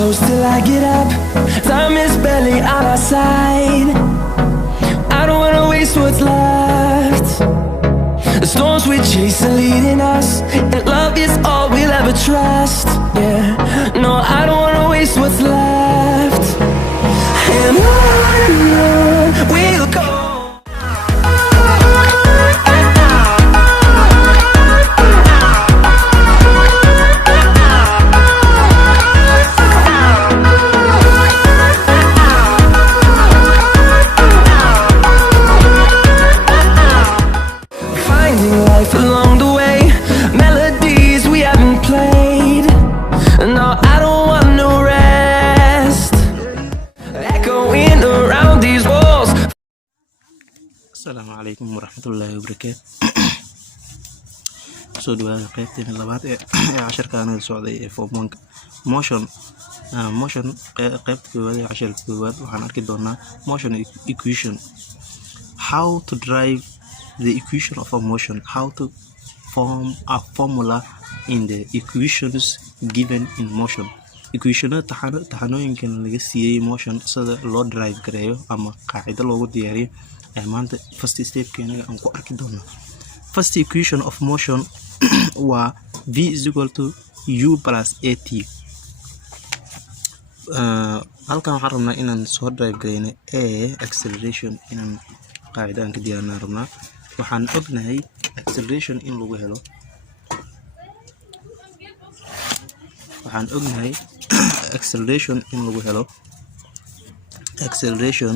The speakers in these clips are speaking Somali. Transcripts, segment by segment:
close till I get up. Time is barely on our side. I don't wanna waste what's left. The storms we chase are leading us, and love is all we'll ever trust. Yeah, no, I don't wanna waste what's left. And on we'll go. Along the way, melodies we haven't played. No, I don't want no rest. Echoing around these walls. Assalamu alaikum warahmatullahi wabarakatuh. soo dhawaada qaybteena labaad ee casharkan socday ee form 1 motion qaybta koowaad ee casharka koowaad waxaan arki doonaa motion equation, how to derive the equation of a motion, how to form a formula in the equations given in motion. Equationada taxanooyinkan laga siiyay motion sida loo derive gareeyo ama qaacido loogu diyaariyo ee maanta first step-keena aan ku arki doonaa. First equation of motion waa v is equal to u plus at. halkan waxaan rabnaa inaan soo derive gareyno a acceleration, inaan qaacido aan ka diyaarinaa rabnaa. waxaan ognahay acceleration in lagu helo acceleration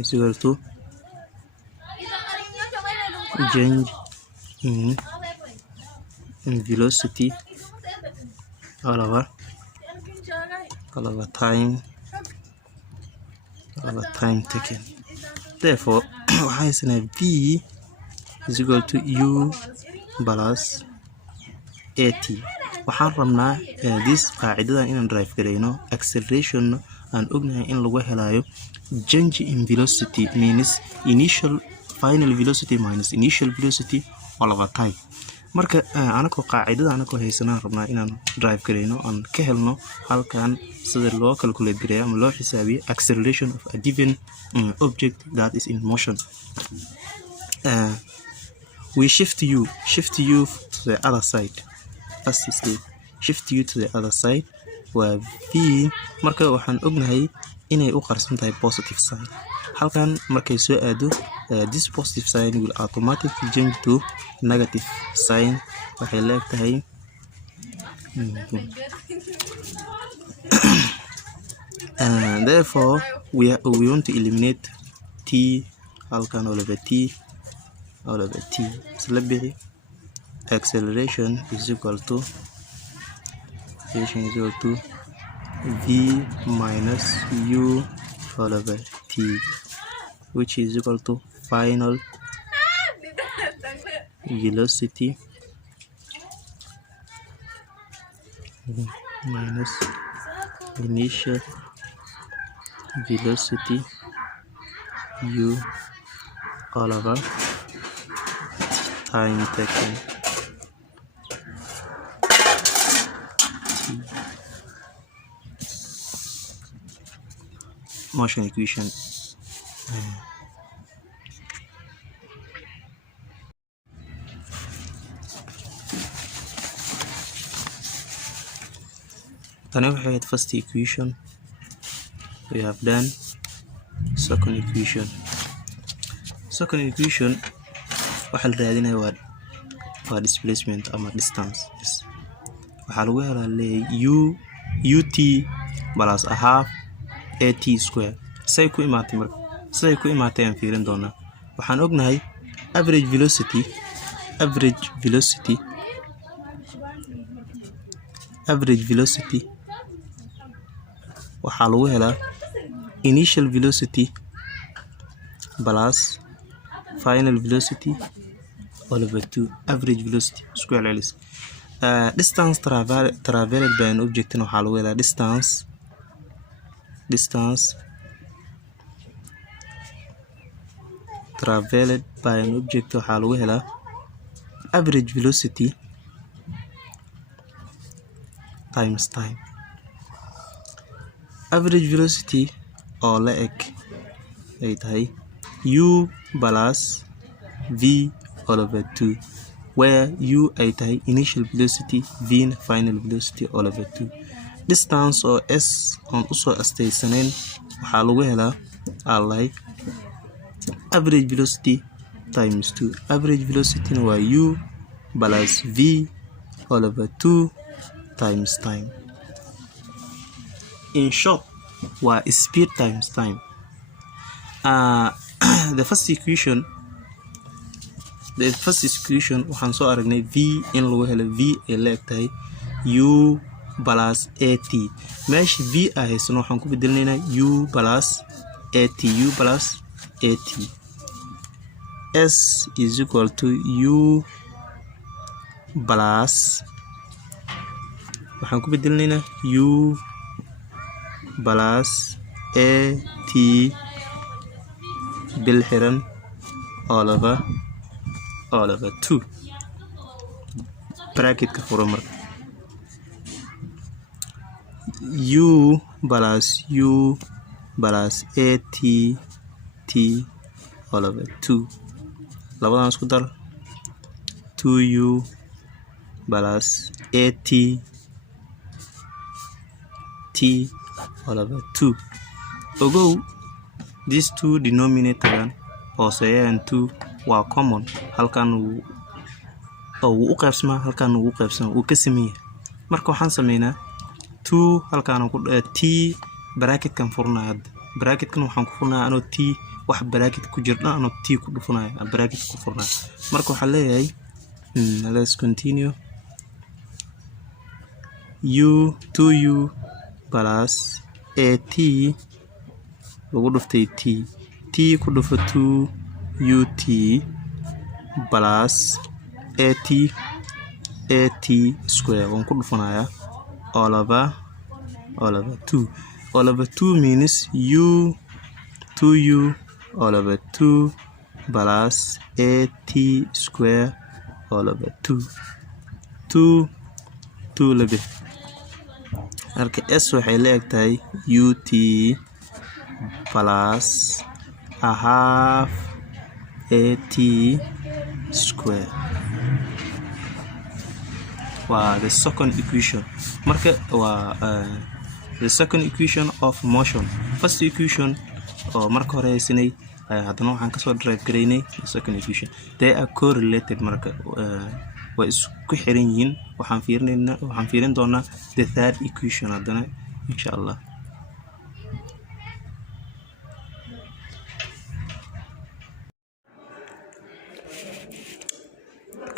is equal to change in velocity over time taken. Therefore waxay isna v is equal to u plus at. waxaan rabnaa this qaacidada inaan derive gareyno acceleration aan ognahay in lagu helayo change in velocity means final velocity minus initial velocity all over time. marka anako qaacidada anako haysanaa rabnaa inaan derive gareyno aan ka helno halkan sida loo calculate gareeyo ama loo xisaabiyo acceleration of a given object that is in motion. We shift u to the other side. First step, shift u to the other side waa v. marka waxaan ognahay inay u qarsan tahay positive sign. halkan markay soo aado this positive sign will automatically change to negative sign. waxay leedahay therefore we want to eliminate t. halkan all over t celebrity acceleration is equal to v minus u all over t, which is equal to final velocity minus initial velocity u all over time taken. Motion equation. tani waxay ahayd first equation. we have done second equation. waxaa la raadinaya waa displacement ama distance. waxaa lagu helaa ut plus a half at square. say ku imaatay aan fiirin doonaa. waxaan ognahay average velocity waxaa lagu helaa initial velocity plus final velocity all over 2 average velocity square cells. distance traveled by an object waxaa lagu helaa distance traveled by an object waxaa lagu helaa average velocity times time. Average velocity oo la eg ay tahay u plus v all over 2, where u ay tahay initial velocity, v final velocity all over 2. Distance oo s on usoo asteysanayn waxaa lagu helaa like average velocity times 2. Average velocity waa u plus v all over 2 times time. In short, waa speed times time. The first equation waxaan soo aragnay v in lagu helo v ay la eg tahay u plus at. meesha v ahaysano waxaan ku bedelinaynaa u plus at. S is equal to u plus waxaan ku bedelinaynaa u plus at bil xiran all over 2 bracket ka furo marka u plus at t all over 2 labadan isku dar 2u plus at t all over 2. Ogow these two denominator hooseeyaan 2 waa common, halkan uu u qaybsama, halkan uu u qaybsama, uu ka sameeyay. marka waxaan sameynaa 2 halkan ku t bracket kan furnaa. bracket kan waxaan ku furnaa anoo t wax bracket ku jirna anoo t ku dhufanaya bracket ku furnaa. marka waxaan leeyahay let's continue. u 2u plus at lagu dhuftay t ku dhufo 2ut plus at square waan ku dhufanaya all over 2. all over 2 means u 2u all over 2 plus at square all over 2 labe. marka s waxay la eg tahay ut plus a half at square. waa the second equation. marka waa the second equation of motion. first equation oo marka hore haysanay haddana waxaan kasoo derive garaynay the second equation. they are correlated, marka way isku xiran yihiin. waxaan fiirin doonaa the third equation haddana insha Allah.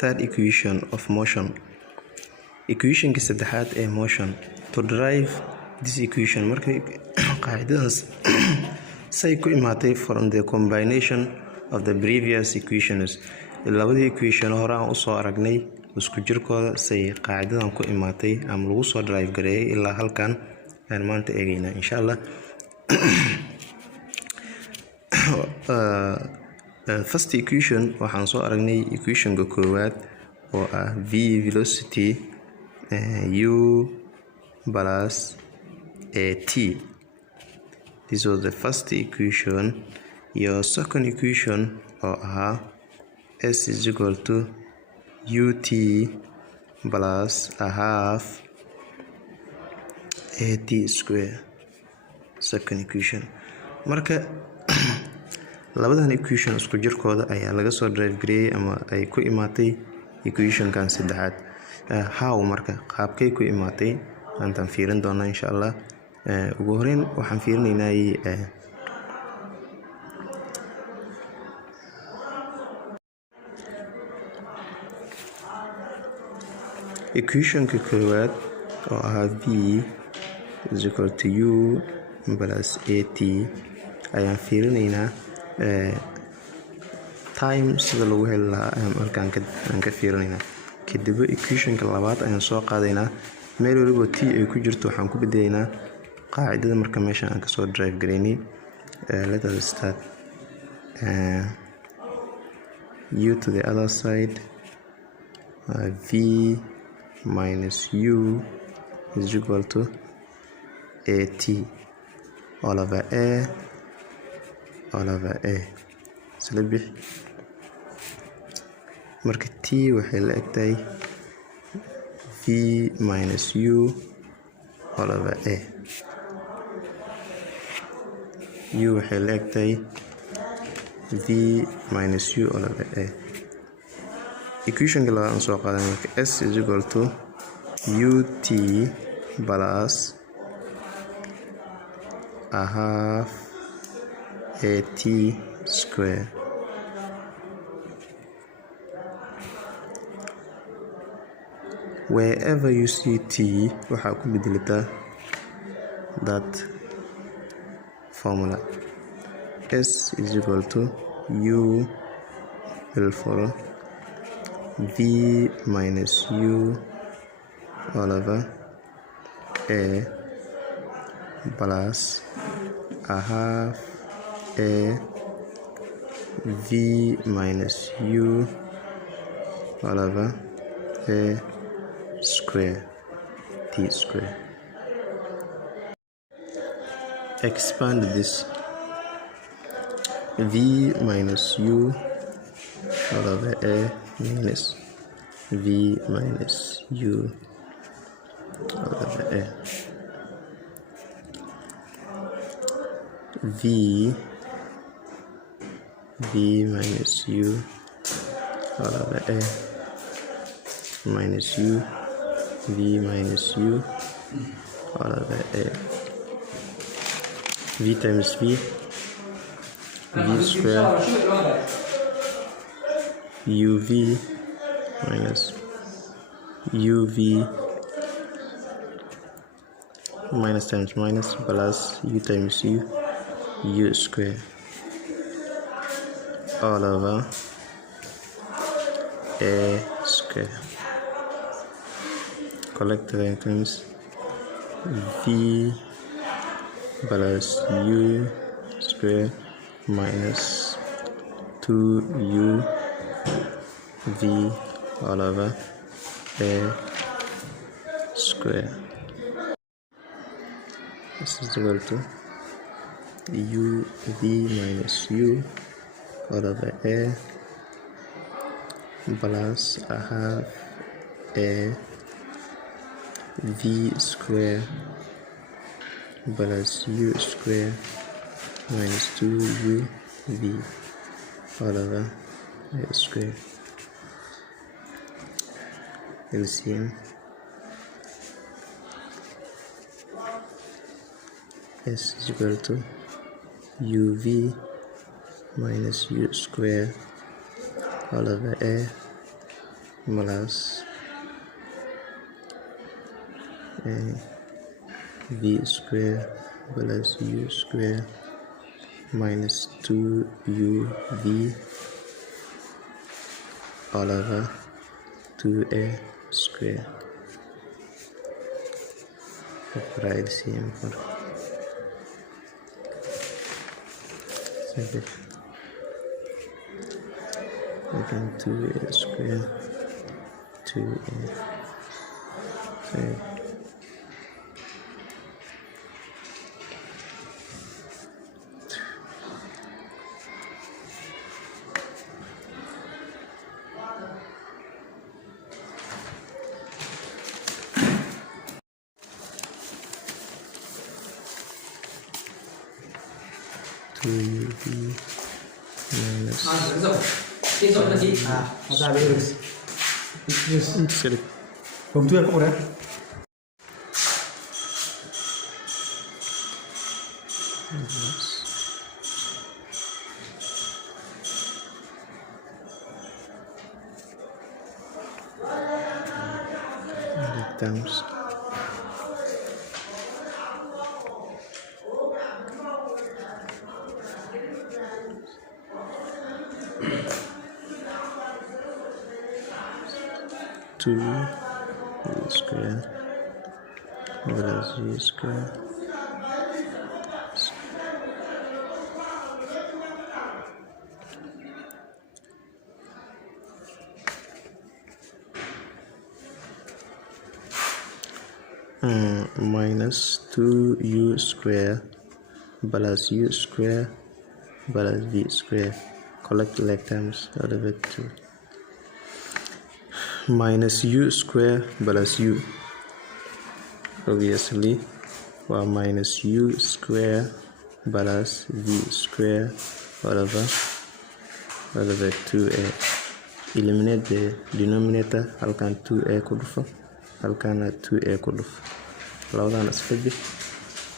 third equation of motion. equationka saddexaad ee motion. to derive this equation, marka qaacidadaas say ku imaatay from the combination of the previous equations. labadii equation hore aan usoo aragnay isku jirkooda say qaacidadan ku imaatay ama lagu soo derive gareeyay ilaa halkan aan maanta eegaynaa insha Allah. First equation waxaan soo aragnay equationka koowaad oo ah v velocity u plus at. this was the first equation. Your second equation oo ahaa s is equal to ut plus a half at square, second equation. marka labadan equation isku jirkooda ayaa laga soo derive gareeyay ama ay ku imaatay equationkan saddexaad. how marka qaabkay ku imaatay aantan fiirin doonaa insha Allah. ugu horeyn waxaan fiirinaynaa equationka koowaad oo ahaa v is equal to u plus at ayaan fiirinaynaa time sida lagu heli lahaa markaan ka fiirinaynaa. kadib equationka labaad ayaan soo qaadaynaa. meel waliba t ay ku jirto waxaan ku bedelaynaa qaacidada marka meesha aan kasoo derive garaynay. let us start u to the other side v minus u is equal to at all over a isla bix. marka t waxay la egtahay v minus u all over a, u waxay la egtahay v minus u all over a. equationka labaad aan soo qaadan marka s is equal to ut plus a half at square. wherever you see t waxaa ku bedelataa that formula. S is equal to u will follow v minus u all over a plus a half a v minus u all over a square t square. Expand this. V minus u all over a minus v minus u all over a. V minus u all over a minus u v minus u all over a. V times v square uv minus uv minus times minus plus u times u square all over a square. Collect the items v plus u square minus 2u v all over a square. This is equal to u v minus u all over a plus a half a v square plus u square minus 2u v all over a square. LCM S is equal to uv minus u square all over a plus a v square plus u square minus 2u v all over 2a square. Write LCM for again 2a square 2a. Okay. uv minus 接受这题啊，我大概有我们对过来。times two v square plus v square minus 2u square plus u square plus v square. Collect like terms, elevate to minus u square plus u. Obviously, minus u square plus v square over 2a. Eliminate the denominator. Halkan 2a ku dhufo, halkana 2a ku dhufo, labadan iska dib.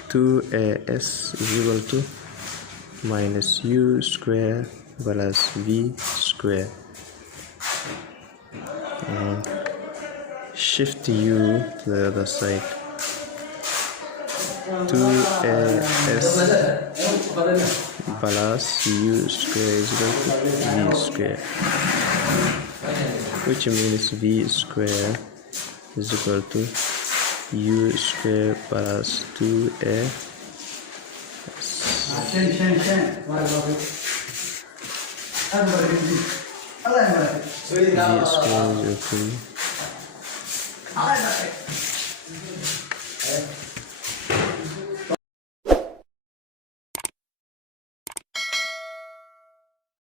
2as is equal to minus u square plus v square. Shift u to the other side. 2as plus u square is equal to v square, which means v square is equal to u square plus 2a v square is equal to